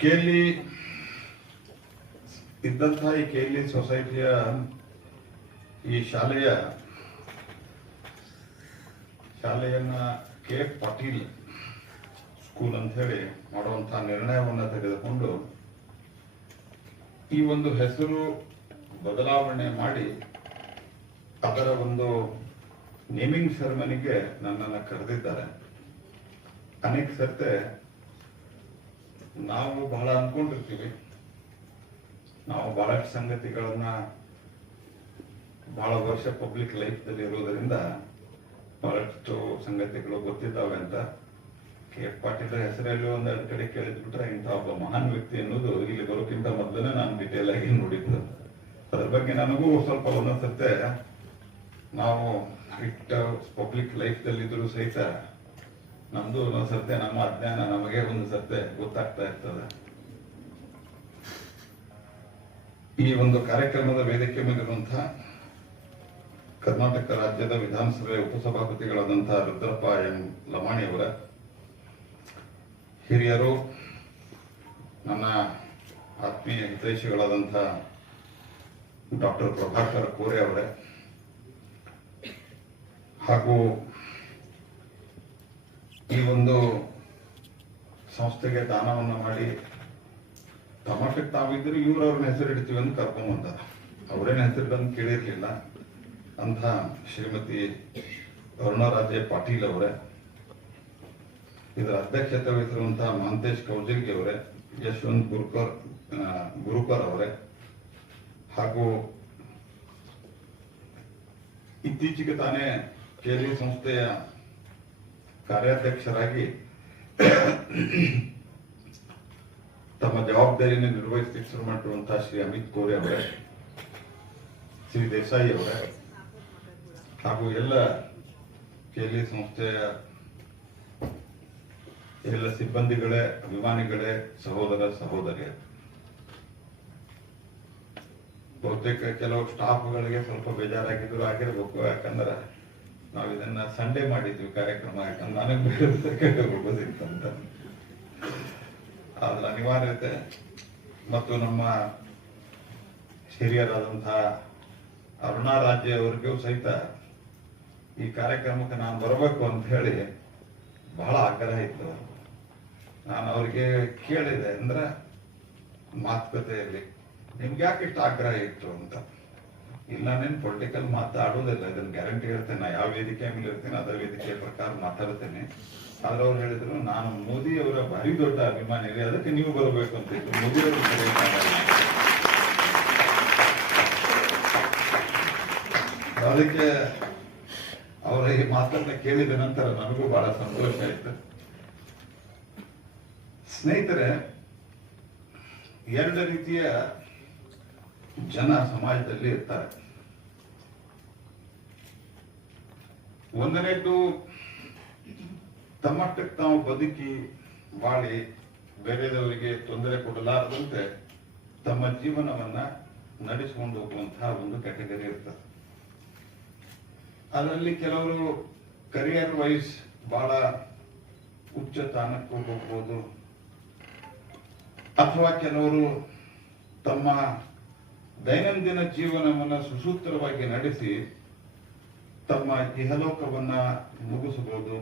Cayley ಇದ್ದಂತಹ ಈ Cayley ಸೊಸೈಟಿಯ ಈ ಶಾಲೆಯನ್ನ ಕೆ ಪಾಟೀಲ್ ಸ್ಕೂಲ್ ಅಂತ ಹೇಳಿ ಮಾಡುವಂತಹ ನಿರ್ಣಯವನ್ನ ತೆಗೆದುಕೊಂಡು ಈ ಒಂದು ಹೆಸರು ಬದಲಾವಣೆ ಮಾಡಿ ಅದರ ಒಂದು ನೇಮಿಂಗ್ ಸೆರೆಮನಿಗೆ ನನ್ನನ್ನು ಕರೆದಿದ್ದಾರೆ. ಅನೇಕ ಸರ್ತೆ ನಾವು ಬಹಳ ಅನ್ಕೊಂಡಿರ್ತೀವಿ, ನಾವು ಬಹಳಷ್ಟು ಸಂಗತಿಗಳನ್ನ ಬಹಳ ವರ್ಷ ಪಬ್ಲಿಕ್ ಲೈಫ್ ದಲ್ಲಿ ಇರೋದರಿಂದ ಬಹಳಷ್ಟು ಸಂಗತಿಗಳು ಗೊತ್ತಿದ್ದಾವೆ ಅಂತ. ಕೆ ಪಾಟೀಲ್ ಹೆಸರಲ್ಲಿ ಒಂದೆರಡು ಕಡೆ ಕೇಳಿದ್ಬಿಟ್ರೆ ಇಂಥ ಒಬ್ಬ ಮಹಾನ್ ವ್ಯಕ್ತಿ ಅನ್ನೋದು ಇಲ್ಲಿ ಬರೋಕ್ಕಿಂತ ಮೊದಲನೇ ನಾನು ಡೀಟೇಲ್ ಆಗಿ ನೋಡಿದ್ದು. ಅದ್ರ ಬಗ್ಗೆ ನನಗೂ ಸ್ವಲ್ಪ ಒಂದೊಂದ್ಸತ್ತೆ ನಾವು ಪಬ್ಲಿಕ್ ಲೈಫ್ ದಲ್ಲಿ ಇದ್ರು ಸಹಿತ ನಮ್ದು ಒಂದೊಂದ್ಸತ್ತೆ ನಮ್ಮ ಅಜ್ಞಾನ ನಮಗೆ ಒಂದು ಸತ್ತೆ ಗೊತ್ತಾಗ್ತಾ ಇರ್ತದೆ. ಈ ಒಂದು ಕಾರ್ಯಕ್ರಮದ ವೇದಿಕೆ ಮೇಲಿರುವಂತಹ ಕರ್ನಾಟಕ ರಾಜ್ಯದ ವಿಧಾನಸಭೆ ಉಪಸಭಾಪತಿಗಳಾದಂತಹ ರುದ್ರಪ್ಪ ಎಂ ಲಮಾಣಿಯವರ, ಹಿರಿಯರು, ನನ್ನ ಆತ್ಮೀಯ ಹಿತೈಷಿಗಳಾದಂತಹ ಡಾಕ್ಟರ್ ಪ್ರಭಾಕರ್ ಕೋರೆ ಅವರೇ, ಹಾಗೂ ಈ ಒಂದು ಸಂಸ್ಥೆಗೆ ದಾನವನ್ನ ಮಾಡಿ ಟಮಾಟಕ್ಕೆ ತಾವಿದ್ರು ಇವ್ರವ್ರನ್ನ ಹೆಸರಿಡ್ತೀವಿ ಅಂತ ಕರ್ಕೊಂಬಂದ, ಅವರೇನ ಹೆಸರಿಡಂತ ಕೇಳಿರ್ಲಿಲ್ಲ ಅಂತ ಶ್ರೀಮತಿ ಅರುಣಾರಾಜೆ ಪಾಟೀಲ್ ಅವರೇ, ಇದರ ಅಧ್ಯಕ್ಷತೆ ವಹಿಸಿರುವಂತಹ ಮಹಂತೇಶ್ ಕೌಜಲ್ಗಿ ಅವರೇ, ಯಶವಂತ್ ಗುರುಕರ್ ಅವರೇ, ಹಾಗೂ ಇತ್ತೀಚೆಗೆ ತಾನೇ ಕೇಲಿ ಸಂಸ್ಥೆಯ ಕಾರ್ಯಾಧ್ಯಕ್ಷರಾಗಿ ತಮ್ಮ ಜವಾಬ್ದಾರಿಯನ್ನು ನಿರ್ವಹಿಸಿ ಶುರು ಮಾಡಿರುವಂತಹ ಶ್ರೀ ಅಮಿತ್ ಕೋರೆ ಅವರೇ, ಶ್ರೀ ದೇಸಾಯಿ ಅವರೇ, ಹಾಗೂ ಎಲ್ಲ ಕೇಲಿ ಸಂಸ್ಥೆಯ ಎಲ್ಲ ಸಿಬ್ಬಂದಿಗಳೇ, ಅಭಿಮಾನಿಗಳೇ, ಸಹೋದರ ಸಹೋದರಿಯರು. ಬಹುತೇಕ ಕೆಲವು ಸ್ಟಾಫ್ಗಳಿಗೆ ಸ್ವಲ್ಪ ಬೇಜಾರಾಗಿದ್ರು ಆಗಿರ್ಬೇಕು, ಯಾಕಂದ್ರೆ ನಾವು ಇದನ್ನ ಸಂಡೇ ಮಾಡಿದ್ವಿ ಕಾರ್ಯಕ್ರಮ, ಯಾಕಂದ್ರೆ ನನಗೆ ಹೋಗೋದಿತ್ತಂತ. ಅದ್ರ ಅನಿವಾರ್ಯತೆ ಮತ್ತು ನಮ್ಮ ಹಿರಿಯರಾದಂತಹ ಅರುಣಾ ರಾಜ್ಯ ಅವರಿಗೂ ಸಹಿತ ಈ ಕಾರ್ಯಕ್ರಮಕ್ಕೆ ನಾನು ಬರಬೇಕು ಅಂತ ಹೇಳಿ ಬಹಳ ಆಗ್ರಹ ಇತ್ತು. ನಾನು ಅವ್ರಿಗೆ ಕೇಳಿದೆ, ಅಂದ್ರೆ ಮಾತುಕತೆಯಲ್ಲಿ ನಿಮ್ಗೆ ಯಾಕೆ ಇಷ್ಟು ಆಗ್ರಹ ಇತ್ತು ಅಂತ. ಇಲ್ಲ, ನಾನು ಪೊಲಿಟಿಕಲ್ ಮಾತಾಡೋದಿಲ್ಲ, ಇದನ್ನ ಗ್ಯಾರಂಟಿ ಹೇಳ್ತೇನೆ, ನಾ ಯಾವ ವೇದಿಕೆ ಮೇಲೆ ಇರ್ತೇನೆ ಅದೇ ವೇದಿಕೆ ಪ್ರಕಾರ ಮಾತಾಡ್ತೇನೆ. ಆದ್ರೆ ಅವ್ರು ಹೇಳಿದ್ರು, ನಾನು ಮೋದಿ ಅವರ ಭಾರಿ ದೊಡ್ಡ ಅಭಿಮಾನಿ ಇದೆ, ಅದಕ್ಕೆ ನೀವು ಬರಬೇಕು ಅಂತ ಇತ್ತು. ಮೋದಿ ಅವರು ಅದಕ್ಕೆ ಅವರ ಈ ಮಾತನ್ನ ಕೇಳಿದ ನಂತರ ನನಗೂ ಬಹಳ ಸಂತೋಷ ಆಯ್ತು. ಸ್ನೇಹಿತರೆ, ಎರಡು ರೀತಿಯ ಜನ ಸಮಾಜದಲ್ಲಿ ಇರ್ತಾರೆ. ಒಂದನೇದು ತಮ್ಮಷ್ಟಕ್ಕೆ ತಾವು ಬದುಕಿ ಬಾಳಿ ಬೇರೆಯವರಿಗೆ ತೊಂದರೆ ಕೊಡಲಾರದಂತೆ ತಮ್ಮ ಜೀವನವನ್ನ ನಡೆಸಿಕೊಂಡು ಹೋಗುವಂತಹ ಒಂದು ಕ್ಯಾಟಗರಿ ಇರ್ತದೆ. ಅದರಲ್ಲಿ ಕೆಲವರು ಕರಿಯರ್ ವೈಸ್ ಬಹಳ ಉಚ್ಚ ಸ್ಥಾನಕ್ಕೂ ಹೋಗ್ಬೋದು, ಅಥವಾ ಕೆಲವರು ತಮ್ಮ ದೈನಂದಿನ ಜೀವನವನ್ನು ಸುಸೂತ್ರವಾಗಿ ನಡೆಸಿ ತಮ್ಮ ಇಹಲೋಕವನ್ನ ಮುಗಿಸಬಹುದು.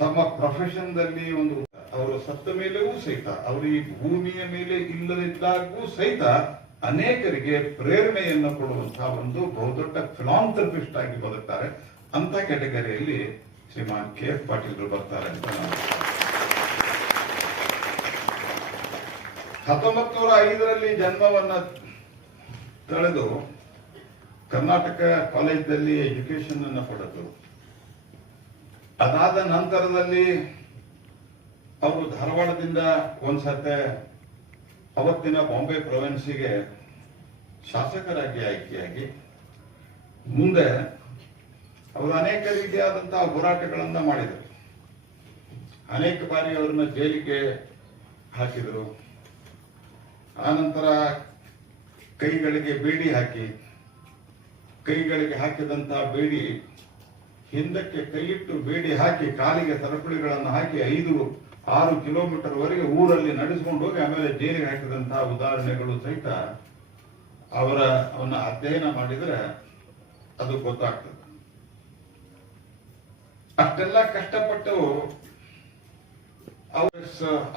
ತಮ್ಮ ಪ್ರೊಫೆಷನ್ದಲ್ಲಿ ಒಂದು ಅವರು ಸತ್ತ ಮೇಲೆಯೂ ಸಹಿತ, ಅವರು ಈ ಭೂಮಿಯ ಮೇಲೆ ಇಲ್ಲದಿದ್ದಾಗೂ ಸಹಿತ ಅನೇಕರಿಗೆ ಪ್ರೇರಣೆಯನ್ನು ಕೊಡುವಂತಹ ಒಂದು ಬಹುದೊಡ್ಡ ಫಿಲಾಂಥ್ರಪಿಸ್ಟ್ ಆಗಿ ಬದುಕ್ತಾರೆ. ಅಂತ ಕ್ಯಾಟಗರಿಯಲ್ಲಿ ಶ್ರೀಮಾನ್ ಕೆ ಎಫ್ ಪಾಟೀಲ್ ಬರ್ತಾರೆ ಅಂತ ನಾನು 1905ರಲ್ಲಿ ಜನ್ಮವನ್ನ ತಳೆದು ಕರ್ನಾಟಕ ಕಾಲೇಜಿನಲ್ಲಿ ಎಜುಕೇಶನ್ ಅನ್ನು ಪಡೆದರು. ಅದಾದ ನಂತರದಲ್ಲಿ ಅವರು ಧಾರವಾಡದಿಂದ ಒಂದ್ಸತೆ ಅವತ್ತಿನ ಬಾಂಬೆ ಪ್ರೊವಿನ್ಸಿಗೆ ಶಾಸಕರಾಗಿ ಆಯ್ಕೆಯಾಗಿ ಮುಂದೆ ಅವರು ಅನೇಕ ರೀತಿಯಾದಂತಹ ಹೋರಾಟಗಳನ್ನ ಮಾಡಿದರು. ಅನೇಕ ಬಾರಿ ಅವರನ್ನ ಜೈಲಿಗೆ ಹಾಕಿದರು. ಆನಂತರ ಕೈಗಳಿಗೆ ಬೇಡಿ ಹಾಕಿ, ಕೈಗಳಿಗೆ ಹಾಕಿದಂತಹ ಬೇಡಿ ಹಿಂದಕ್ಕೆ ಕೈಯಿಟ್ಟು ಬೇಡಿ ಹಾಕಿ ಕಾಲಿಗೆ ಸರಪಳಿಗಳನ್ನು ಹಾಕಿ 6 ಕಿಲೋಮೀಟರ್ ವರೆಗೆ ಊರಲ್ಲಿ ನಡೆಸಿಕೊಂಡು ಹೋಗಿ ಆಮೇಲೆ ಜೈಲಿಗೆ ಹಾಕಿದಂತಹ ಉದಾಹರಣೆಗಳು ಸಹಿತ ಅವನ್ನ ಅಧ್ಯಯನ ಮಾಡಿದ್ರೆ ಅದು ಗೊತ್ತಾಗ್ತದೆ. ಅಷ್ಟೆಲ್ಲ ಕಷ್ಟಪಟ್ಟು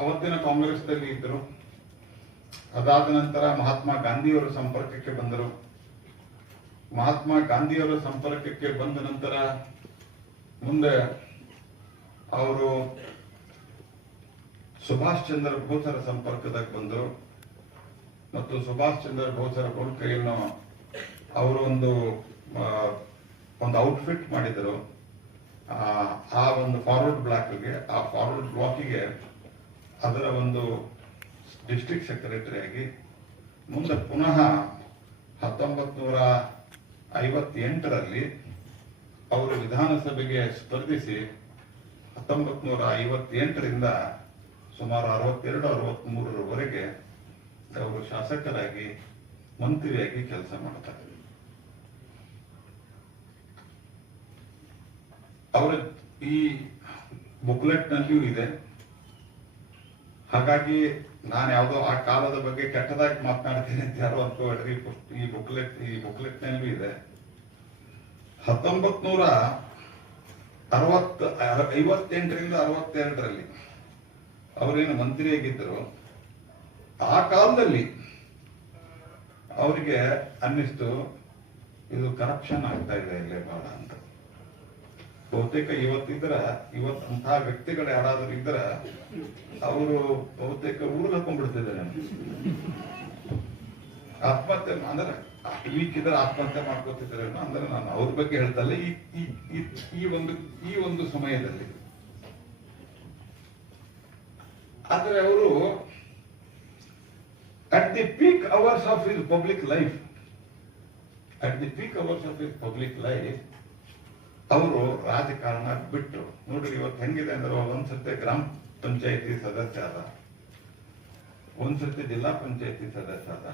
ಅವತ್ತಿನ ಕಾಂಗ್ರೆಸ್ನಲ್ಲಿ ಇದ್ದರು. ಅದಾದ ನಂತರ ಮಹಾತ್ಮ ಗಾಂಧಿಯವರ ಸಂಪರ್ಕಕ್ಕೆ ಬಂದರು. ಮಹಾತ್ಮ ಗಾಂಧಿಯವರ ಸಂಪರ್ಕಕ್ಕೆ ಬಂದ ನಂತರ ಮುಂದೆ ಅವರು ಸುಭಾಷ್ ಚಂದ್ರ ಬೋಸರ ಸಂಪರ್ಕದಾಗ ಬಂದರು ಮತ್ತು ಸುಭಾಷ್ ಚಂದ್ರ ಬೋಸರ ಕೈಯನ್ನು ಅವರು ಒಂದು ಔಟ್ಫಿಟ್ ಮಾಡಿದರು. ಆ ಒಂದು ಫಾರ್ವರ್ಡ್ ಬ್ಲಾಕಿಗೆ ಅದರ ಒಂದು ಡಿಸ್ಟ್ರಿಕ್ಟ್ ಸೆಕ್ರೆಟರಿ ಆಗಿ ಮುಂದೆ ಪುನಃ 1958ರಲ್ಲಿ ಅವರು ವಿಧಾನಸಭೆಗೆ ಸ್ಪರ್ಧಿಸಿ 1958ರಿಂದ ಸುಮಾರು 62-63ರವರೆಗೆ ಅವರು ಶಾಸಕರಾಗಿ ಮಂತ್ರಿಯಾಗಿ ಕೆಲಸ ಮಾಡ್ತಾರೆ. ಅವರ ಈ ಬುಕ್ಲೆಟ್ ನಲ್ಲಿಯೂ ಇದೆ. ಹಾಗಾಗಿ ನಾನು ಯಾವುದೋ ಆ ಕಾಲದ ಬಗ್ಗೆ ಕೆಟ್ಟದಾಗಿ ಮಾತನಾಡ್ತೀನಿ ಅಂತ ಯಾರು ಅನ್ಕೋಬೇಡ್ರಿ. ಈ ಬುಕ್ಲೆಟ್ ನಲ್ಲೂ ಇದೆ. 1958ರಿಂದ 62ರಲ್ಲಿ ಅವರೇನು ಮಂತ್ರಿಯಾಗಿದ್ದರು. ಆ ಕಾಲದಲ್ಲಿ ಅವರಿಗೆ ಅನ್ನಿಸ್ತು ಇದು ಕರಪ್ಷನ್ ಆಗ್ತಾ ಇದೆ ಇಲ್ಲೇ ಬಹಳ ಅಂತ. ಬಹುತೇಕ ಇವತ್ತಂತಹ ವ್ಯಕ್ತಿಗಳು ಯಾರಾದ್ರೂ ಇದ್ರ ಅವರು ಬಹುತೇಕ ಊರಿಗೆ ಹಾಕೊಂಡ್ಬಿಡ್ತಿದ್ದಾರೆ. ಆತ್ಮಹತ್ಯೆ ಅಂದ್ರೆ ಈಗಿದ್ರೆ ಆತ್ಮಹತ್ಯೆ ಮಾಡ್ಕೋತಿದ್ದಾರೆ ಅಂದ್ರೆ ನಾನು ಅವ್ರ ಬಗ್ಗೆ ಹೇಳ್ತಲ್ಲ. ಈ ಒಂದು ಸಮಯದಲ್ಲಿ ಆದ್ರೆ ಅವರು at the peak hours of his public life ಅವರು ರಾಜಕಾರಣ ಬಿಟ್ಟರು. ನೋಡ್ರಿ ಇವತ್ತು ಹೆಂಗಿದೆ ಅಂದ್ರೆ ಒಂದ್ಸತಿ ಗ್ರಾಮ ಪಂಚಾಯತಿ ಸದಸ್ಯ ಆದ, ಒಂದ್ಸತಿ ಜಿಲ್ಲಾ ಪಂಚಾಯತಿ ಸದಸ್ಯ ಆದ,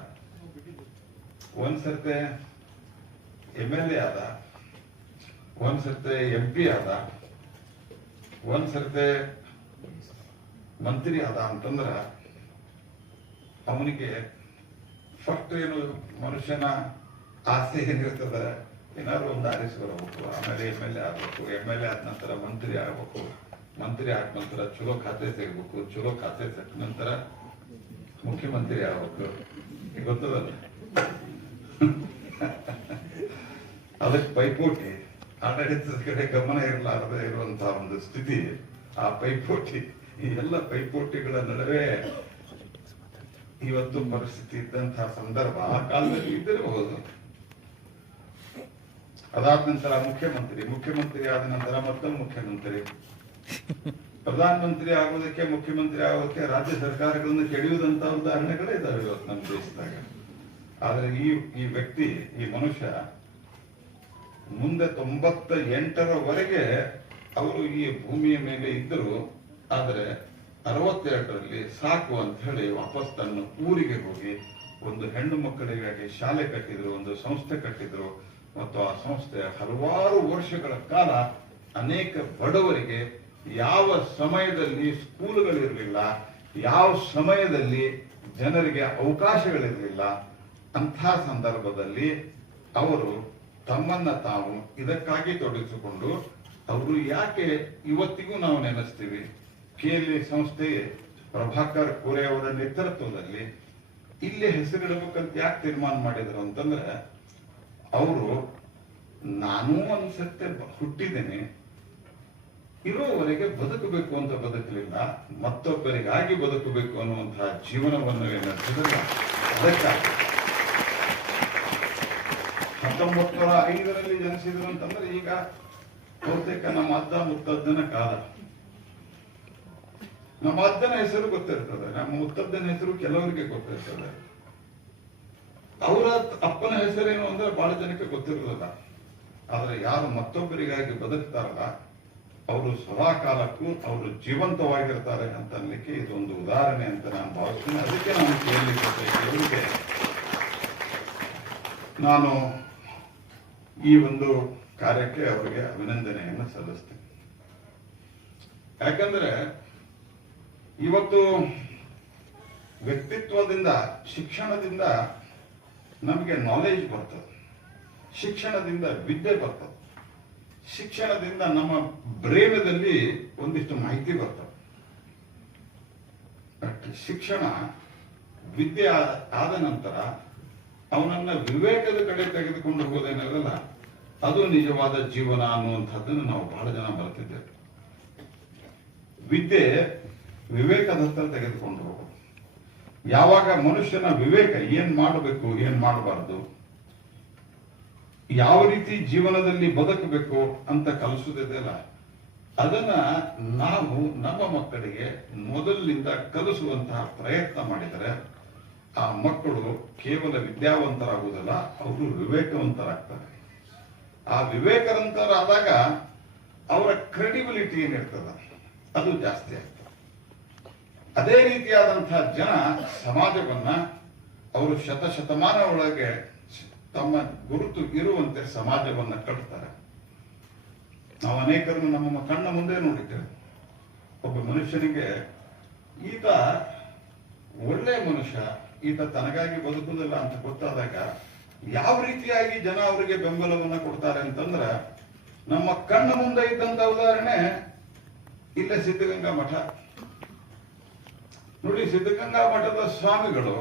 ಒಂದ್ಸತಿ MLA ಆದ, ಒಂದ್ಸತಿ MP ಆದ, ಒಂದ್ಸತಿ ಮಂತ್ರಿ ಆದ ಅಂತಂದ್ರ ಅವನಿಗೆ ಫಸ್ಟ್ ಏನು ಮನುಷ್ಯನ ಆಸೆ ಏನಿರ್ತದ, ಏನಾದ್ರು ಒಂದು ಆರಿಸಿ ಬರಬೇಕು, ಆಮೇಲೆ MLA ಆಗ್ಬೇಕು, MLA ಆದ ನಂತರ ಮಂತ್ರಿ ಆಗ್ಬೇಕು, ಮಂತ್ರಿ ಆದ ನಂತರ ಚಲೋ ಖಾತೆ ಸಿಗ್ಬೇಕು, ಚಲೋ ಖಾತೆ ಸಿಕ್ಕ ನಂತರ ಮುಖ್ಯಮಂತ್ರಿ ಆಗ್ಬೇಕು. ಈಗ ಗೊತ್ತದಲ್ಲ, ಅದಕ್ಕೆ ಪೈಪೋಟಿ, ಆಡಳಿತದ ಕಡೆ ಗಮನ ಇರಲಾರದೆ ಇರುವಂತಹ ಒಂದು ಸ್ಥಿತಿ, ಆ ಪೈಪೋಟಿ, ಈ ಎಲ್ಲ ಪೈಪೋಟಿಗಳ ನಡುವೆ ಇವತ್ತು ಪರಿಸ್ಥಿತಿ ಇದ್ದಂತಹ ಸಂದರ್ಭ ಆ ಕಾಲದಲ್ಲಿ ಇದ್ದಿರಬಹುದು. ಅದಾದ ನಂತರ ಮುಖ್ಯಮಂತ್ರಿ ಆದ ನಂತರ ಮತ್ತೊಂದು ಮುಖ್ಯಮಂತ್ರಿ, ಪ್ರಧಾನಮಂತ್ರಿ ಆಗೋದಕ್ಕೆ, ಮುಖ್ಯಮಂತ್ರಿ ಆಗೋದಕ್ಕೆ ರಾಜ್ಯ ಸರ್ಕಾರಗಳನ್ನು ಕೆಡೆಯುವುದಂತ ಉದಾಹರಣೆಗಳೇ ಇದಾವೆ ಇವತ್ತು ನಮ್ಮ ದೇಶದಾಗ. ಆದ್ರೆ ಈ ವ್ಯಕ್ತಿ, ಈ ಮನುಷ್ಯ ಮುಂದೆ 98ರವರೆಗೆ ಅವರು ಈ ಭೂಮಿಯ ಮೇಲೆ ಇದ್ದರು. ಆದರೆ 62ರಲ್ಲಿ ಸಾಕು ಅಂತ ಹೇಳಿ ವಾಪಸ್ ತನ್ನ ಊರಿಗೆ ಹೋಗಿ ಒಂದು ಹೆಣ್ಣು ಮಕ್ಕಳಿಗಾಗಿ ಶಾಲೆ ಕಟ್ಟಿದ್ರು, ಒಂದು ಸಂಸ್ಥೆ ಕಟ್ಟಿದ್ರು ಮತ್ತು ಆ ಸಂಸ್ಥೆ ಹಲವಾರು ವರ್ಷಗಳ ಕಾಲ ಅನೇಕ ಬಡವರಿಗೆ ಯಾವ ಸಮಯದಲ್ಲಿ ಸ್ಕೂಲ್ಗಳಿರಲಿಲ್ಲ, ಯಾವ ಸಮಯದಲ್ಲಿ ಜನರಿಗೆ ಅವಕಾಶಗಳಿರಲಿಲ್ಲ, ಅಂಥ ಸಂದರ್ಭದಲ್ಲಿ ಅವರು ತಮ್ಮನ್ನ ತಾವು ಇದಕ್ಕಾಗಿ ತೊಡಗಿಸಿಕೊಂಡು ಅವರು ಯಾಕೆ ಇವತ್ತಿಗೂ ನಾವು ನೆನೆಸ್ತೀವಿ. KLE ಸಂಸ್ಥೆ ಪ್ರಭಾಕರ್ ಕೋರೆ ಅವರ ನೇತೃತ್ವದಲ್ಲಿ ಇಲ್ಲಿ ಹೆಸರಿಡಬೇಕಂತ ಯಾಕೆ ತೀರ್ಮಾನ ಮಾಡಿದ್ರು ಅಂತಂದ್ರೆ, ಅವರು ನಾನೂ ಒಂದ್ಸತ್ಯ ಹುಟ್ಟಿದ್ದೇನೆ, ಇರೋವರೆಗೆ ಬದುಕಬೇಕು ಅಂತ ಬದುಕಲಿಲ್ಲ, ಮತ್ತೊಬ್ಬರಿಗಾಗಿ ಬದುಕಬೇಕು ಅನ್ನುವಂತಹ ಜೀವನವನ್ನು ನಡೆಸಿದ್ರೆ ಅದಕ್ಕಾಗಿ 1905ರಲ್ಲಿ ಜನಿಸಿದ್ರು ಅಂತಂದ್ರೆ ಈಗ ಬಹುತೇಕ ನಮ್ಮ ಅಜ್ಜ ಮುತ್ತಜ್ಜನ ಕಾಲ. ನಮ್ಮ ಅಜ್ಜನ ಹೆಸರು ಗೊತ್ತಿರ್ತದೆ, ನಮ್ಮ ಮುತ್ತಜ್ಜನ ಹೆಸರು ಕೆಲವರಿಗೆ ಗೊತ್ತಿರ್ತದೆ. ಅವರ ಅಪ್ಪನ ಹೆಸರೇನು ಅಂದ್ರೆ ಬಹಳ ಜನಕ್ಕೆ ಗೊತ್ತಿರೋದಿಲ್ಲ. ಆದ್ರೆ ಯಾರು ಮತ್ತೊಬ್ಬರಿಗಾಗಿ ಬದುಕ್ತಾರಲ್ಲ ಅವರು ಸದಾ ಕಾಲಕ್ಕೂ ಅವರು ಜೀವಂತವಾಗಿರ್ತಾರೆ ಅಂತ ಅನ್ಲಿಕ್ಕೆ ಇದೊಂದು ಉದಾಹರಣೆ ಅಂತ ನಾನು ಭಾವಿಸ್ತೀನಿ. ಅದಕ್ಕೆ ನಾನು ಕೇಳಲಿಕ್ಕೆ ನಾನು ಈ ಒಂದು ಕಾರ್ಯಕ್ಕೆ ಅವರಿಗೆ ಅಭಿನಂದನೆಯನ್ನು ಸಲ್ಲಿಸ್ತೇನೆ. ಯಾಕಂದ್ರೆ ಇವತ್ತು ವ್ಯಕ್ತಿತ್ವದಿಂದ, ಶಿಕ್ಷಣದಿಂದ ನಮಗೆ ನಾಲೆಜ್ ಬರ್ತದೆ, ಶಿಕ್ಷಣದಿಂದ ವಿದ್ಯೆ ಬರ್ತದೆ, ಶಿಕ್ಷಣದಿಂದ ನಮ್ಮ ಬ್ರೇನದಲ್ಲಿ ಒಂದಿಷ್ಟು ಮಾಹಿತಿ ಬರ್ತದೆ. ಶಿಕ್ಷಣ ವಿದ್ಯೆ ಆದ ನಂತರ ಅವನನ್ನ ವಿವೇಕದ ಕಡೆ ತೆಗೆದುಕೊಂಡು ಹೋಗೋದೇನಲ್ಲ, ಅದು ನಿಜವಾದ ಜೀವನ ಅನ್ನುವಂಥದ್ದನ್ನು ನಾವು ಬಹಳ ಜನ ಬರ್ತಿದ್ದೇವೆ. ವಿದ್ಯೆ ವಿವೇಕದ ಹತ್ರ ತೆಗೆದುಕೊಂಡು ಹೋಗೋದು. ಯಾವಾಗ ಮನುಷ್ಯನ ವಿವೇಕ ಏನ್ ಮಾಡಬೇಕು, ಏನ್ ಮಾಡಬಾರದು, ಯಾವ ರೀತಿ ಜೀವನದಲ್ಲಿ ಬದುಕಬೇಕು ಅಂತ ಕಲಿಸುವುದಿದೆಯಲ್ಲ, ಅದನ್ನ ನಾವು ನಮ್ಮ ಮಕ್ಕಳಿಗೆ ಮೊದಲಿನಿಂದ ಕಲಿಸುವಂತಹ ಪ್ರಯತ್ನ ಮಾಡಿದರೆ ಆ ಮಕ್ಕಳು ಕೇವಲ ವಿದ್ಯಾವಂತರಾಗುವುದಲ್ಲ, ಅವರು ವಿವೇಕವಂತರಾಗ್ತಾರೆ. ಆ ವಿವೇಕವಂತರಾದಾಗ ಅವರ ಕ್ರೆಡಿಬಿಲಿಟಿ ಏನಿರ್ತದ ಅದು ಜಾಸ್ತಿ ಆಗ್ತದೆ. ಅದೇ ರೀತಿಯಾದಂತಹ ಜನ ಸಮಾಜವನ್ನ ಅವರು ಶತಮಾನ ಒಳಗೆ ತಮ್ಮ ಗುರುತು ಇರುವಂತೆ ಸಮಾಜವನ್ನ ಕಟ್ತಾರೆ. ನಾವು ಅನೇಕರನ್ನು ನಮ್ಮ ಕಣ್ಣ ಮುಂದೆ ನೋಡಿದ್ದೇವೆ. ಒಬ್ಬ ಮನುಷ್ಯನಿಗೆ ಈತ ಒಳ್ಳೆ ಮನುಷ್ಯ, ಈತ ತನಗಾಗಿ ಬದುಕುವುದಿಲ್ಲ ಅಂತ ಗೊತ್ತಾದಾಗ ಯಾವ ರೀತಿಯಾಗಿ ಜನ ಅವರಿಗೆ ಬೆಂಬಲವನ್ನ ಕೊಡ್ತಾರೆ ಅಂತಂದ್ರ, ನಮ್ಮ ಕಣ್ಣ ಮುಂದೆ ಇದ್ದಂತ ಉದಾಹರಣೆ ಇಲ್ಲೇ ಸಿದ್ಧಗಂಗಾ ಮಠ ನೋಡಿ. ಸಿದ್ಧಗಂಗಾ ಮಠದ ಸ್ವಾಮಿಗಳು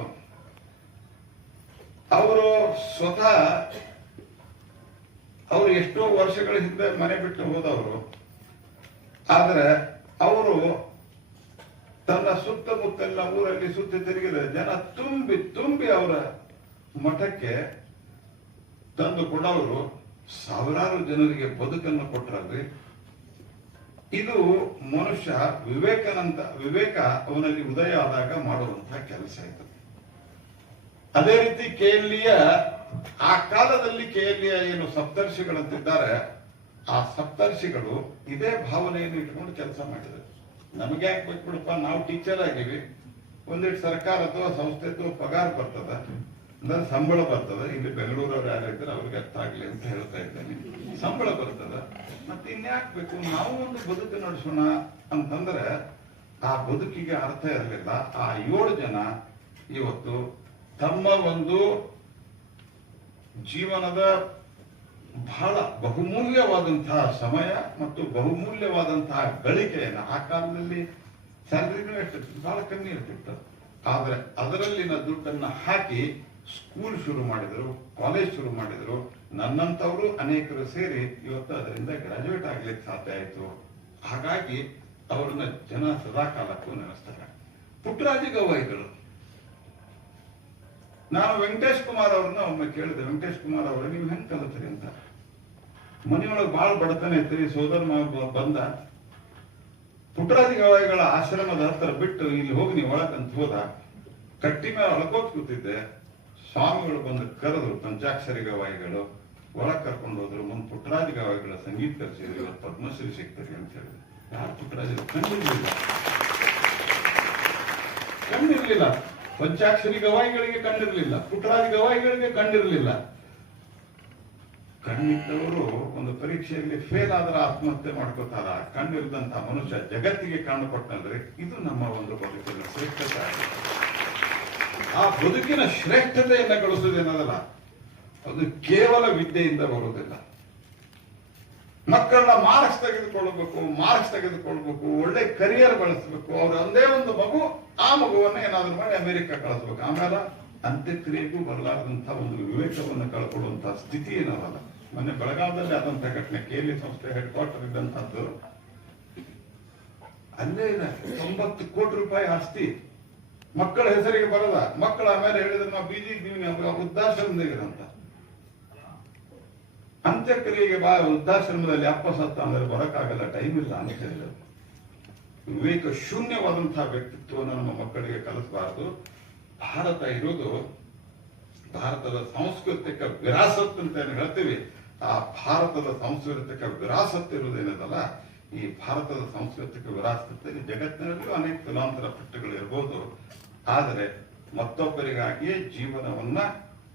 ಅವರು ಸ್ವತಃ ಅವರು ಎಷ್ಟೋ ವರ್ಷಗಳ ಹಿಂದೆ ಮನೆ ಬಿಟ್ಟು ಹೋದವರು, ಆದ್ರೆ ಅವರು ತನ್ನ ಸುತ್ತಮುತ್ತಲಿನ ಊರಲ್ಲಿ ಸುತ್ತಿ ತಿರುಗಿದ ಜನ ತುಂಬಿ ತುಂಬಿ ಅವರ ಮಠಕ್ಕೆ ತಂದು ಕೊಡವರು ಸಾವಿರಾರು ಜನರಿಗೆ ಬದುಕನ್ನು ಕೊಟ್ಟರಲ್ಲಿ. ಇದು ಮನುಷ್ಯ ವಿವೇಕ ಅವನಲ್ಲಿ ಉದಯ ಆದಾಗ ಮಾಡುವಂತಹ ಕೆಲಸ ಇದು. ಅದೇ ರೀತಿ ಕೆಎಲ್ಇಯ ಆ ಕಾಲದಲ್ಲಿ ಕೆಎಲ್ಇಯ ಏನು ಸಪ್ತರ್ಷಿಗಳಂತಿದ್ದಾರೆ, ಆ ಸಪ್ತರ್ಷಿಗಳು ಇದೇ ಭಾವನೆಯನ್ನು ಇಟ್ಕೊಂಡು ಕೆಲಸ ಮಾಡಿದರು. ನಮಗೆ ಯಾಕೆ ಬಿಟ್ಬಿಡಪ್ಪ, ನಾವು ಟೀಚರ್ ಆಗಿವಿ, ಒಂದಿಟ್ಟು ಸರ್ಕಾರ ಅಥವಾ ಸಂಸ್ಥೆ ಅಥವಾ ಪಗಾರ ಬರ್ತದ, ಅಂದ್ರೆ ಸಂಬಳ ಬರ್ತದ. ಇಲ್ಲಿ ಬೆಂಗಳೂರವ್ರು ಯಾರಿದ್ರೆ ಅವ್ರಿಗೆ ಅರ್ಥ ಆಗ್ಲಿ ಅಂತ ಹೇಳ್ತಾ ಇದ್ದೇನೆ. ಸಂಬಳ ಬರ್ತದ, ಮತ್ತೆ ಇನ್ಯಾಕ್ ಬೇಕು, ನಾವು ಒಂದು ಬದುಕು ನಡೆಸೋಣ ಅಂತಂದ್ರೆ ಆ ಬದುಕಿಗೆ ಅರ್ಥ ಇರಲಿಲ್ಲ. ಆ 7 ಜನ ಇವತ್ತು ತಮ್ಮ ಒಂದು ಜೀವನದ ಬಹಳ ಬಹುಮೂಲ್ಯವಾದಂತಹ ಸಮಯ ಮತ್ತು ಬಹುಮೂಲ್ಯವಾದಂತಹ ಗಳಿಕೆಯನ್ನು, ಆ ಕಾಲದಲ್ಲಿ ಸ್ಯಾಲರಿನೂ ಎಷ್ಟಿತ್ತು, ಬಹಳ ಕಮ್ಮಿ ಇರ್ತಿತ್ತು, ಆದ್ರೆ ಅದರಲ್ಲಿನ ದುಡ್ಡನ್ನ ಹಾಕಿ ಸ್ಕೂಲ್ ಶುರು ಮಾಡಿದರು, ಕಾಲೇಜ್ ಶುರು ಮಾಡಿದರು. ನನ್ನಂತವರು ಅನೇಕರು ಸೇರಿ ಇವತ್ತು ಅದರಿಂದ ಗ್ರಾಜುಯೇಟ್ ಆಗ್ಲಿಕ್ಕೆ ಸಾಧ್ಯ ಆಯಿತು. ಹಾಗಾಗಿ ಅವರನ್ನ ಜನ ಸದಾ ಕಾಲಕ್ಕೂ ನೆನೆಸ್ತಾರೆ. ಪುಟ್ಟರಾಜ ಗವಾಯಿಗಳು, ನಾನು ವೆಂಕಟೇಶ್ ಕುಮಾರ್ ಅವ್ರನ್ನ ಒಮ್ಮೆ ಕೇಳಿದೆ, ವೆಂಕಟೇಶ್ ಕುಮಾರ್ ಅವರೇ ನೀವು ಹೆಂಗ್ ಕಲಿತ್ರಿ ಅಂತ. ಮನೆಯೊಳಗೆ ಬಹಳ ಬಡತನ ಐತ್ರಿ, ಸೋದರ ಬಂದ ಪುಟ್ಟರಾಜ ಗವಾಯಿಗಳ ಆಶ್ರಮದ ಹತ್ರ ಬಿಟ್ಟು ಇಲ್ಲಿ ಹೋಗಿ ನೀವು ಒಳಗಂತ ಹೋದ, ಕಟ್ಟಿ ಮೇಲೆ ಒಳಕೋತ್ ಕೂತಿದ್ದೆ. ಸ್ವಾಮಿಗಳು ಬಂದು ಕರೆದ್ರು, ಪಂಚಾಕ್ಷರಿ ಗವಾಯಿಗಳು ಒಳಗ್ ಕರ್ಕೊಂಡು ಹೋದ್ರು. ಮುಂದೆ ಪುಟ್ಟರಾಜ ಗವಾಯಿಗಳ ಸಂಗೀತ ಕಲಿಸಿದ್ರು, ಇವತ್ತು ಪದ್ಮಶ್ರೀ ಸಿಗ್ತರಿ ಅಂತ ಹೇಳಿದ್ರು. ಯಾರು ಪುಟ್ಟರಾಜ ಕಣ್ಣಿರ್ಲಿಲ್ಲ, ಪಂಚಾಕ್ಷರಿ ಗವಾಯಿಗಳಿಗೆ ಕಣ್ಣಿರ್ಲಿಲ್ಲ, ಪುಟ್ಟರಾಜ ಗವಾಯಿಗಳಿಗೆ ಕಣ್ಣಿರ್ಲಿಲ್ಲ. ಕಣ್ಣಿದ್ದವರು ಒಂದು ಪರೀಕ್ಷೆಯಲ್ಲಿ ಫೇಲ್ ಆದ್ರೆ ಆತ್ಮಹತ್ಯೆ ಮಾಡ್ಕೋತಾರ. ಕಣ್ಣಿರಿದಂತ ಮನುಷ್ಯ ಜಗತ್ತಿಗೆ ಕಣ್ಣು ಕೊಟ್ಟಂದ್ರೆ ಇದು ನಮ್ಮ ಒಂದು ಬದುಕಿನ ಶ್ರೇಷ್ಠತೆ. ಆ ಬದುಕಿನ ಶ್ರೇಷ್ಠತೆಯನ್ನ ಗಳಿಸುವುದೇನದಲ್ಲ, ಅದು ಕೇವಲ ವಿದ್ಯೆಯಿಂದ ಬರುವುದಿಲ್ಲ. ಮಕ್ಕಳನ್ನ ಮಾರ್ಕ್ಸ್ ತೆಗೆದುಕೊಳ್ಬೇಕು, ಒಳ್ಳೆ ಕರಿಯರ್ ಬೆಳೆಸಬೇಕು. ಅವ್ರ ಒಂದೇ ಒಂದು ಮಗು, ಆ ಮಗುವನ್ನ ಏನಾದ್ರು ಮಾಡಿ ಅಮೆರಿಕ ಕಳಿಸ್ಬೇಕು. ಆಮೇಲೆ ಅಂತ್ಯಕ್ರಿಯೆಗೂ ಬರಲಾರದಂತಹ ಒಂದು ವಿವೇಕವನ್ನು ಕಳ್ಕೊಳ್ಳುವಂತಹ ಸ್ಥಿತಿ ಏನಲ್ಲ. ಮೊನ್ನೆ ಬೆಳಗಾವದಲ್ಲಿ ಆದಂತಹ ಘಟನೆ, ಕೆಎಲ್ಇ ಸಂಸ್ಥೆ ಹೆಡ್ ಕ್ವಾರ್ಟರ್ ಇದ್ದಂತಹದ್ದು, ಅಲ್ಲೇ ಇದೆ 90 ಕೋಟಿ ರೂಪಾಯಿ ಆಸ್ತಿ ಮಕ್ಕಳ ಹೆಸರಿಗೆ ಬರದ. ಮಕ್ಕಳ ಆಮೇಲೆ ಹೇಳಿದ್ರೆ ನಾವು ಬಿಜೆಪಿ ವೃದ್ಧಾಶ್ರಮದಾಗಿರಂತ, ಅಂತ್ಯಕ್ರಿಯೆಗೆ ವೃದ್ಧಾಶ್ರಮದಲ್ಲಿ ಅಪ್ಪ ಸತ್ತ ಅಂದ್ರೆ ಬರಕ್ಕಾಗಲ್ಲ, ಟೈಮ್ ಇಲ್ಲ ಅಂತ ಹೇಳಿದ್ರು. ವಿವೇಕ ಶೂನ್ಯವಾದಂತಹ ವ್ಯಕ್ತಿತ್ವವನ್ನು ನಮ್ಮ ಮಕ್ಕಳಿಗೆ ಕಲಿಸಬಾರದು. ಭಾರತ ಇರುವುದು ಭಾರತದ ಸಾಂಸ್ಕೃತಿಕ ವಿರಾಸತ್ ಅಂತ ಏನು ಹೇಳ್ತೀವಿ, ಆ ಭಾರತದ ಸಾಂಸ್ಕೃತಿಕ ವಿರಾಸತ್ ಇರುವುದೇನದಲ್ಲ, ಈ ಭಾರತದ ಸಾಂಸ್ಕೃತಿಕ ವಿರಾಸತ್ತಲ್ಲಿ ಜಗತ್ತಿನಲ್ಲಿಯೂ ಅನೇಕ ಕುಲಾಂತರ ಪಟ್ಟಗಳು ಇರಬಹುದು. ಆದರೆ ಮತ್ತೊಬ್ಬರಿಗಾಗಿಯೇ ಜೀವನವನ್ನ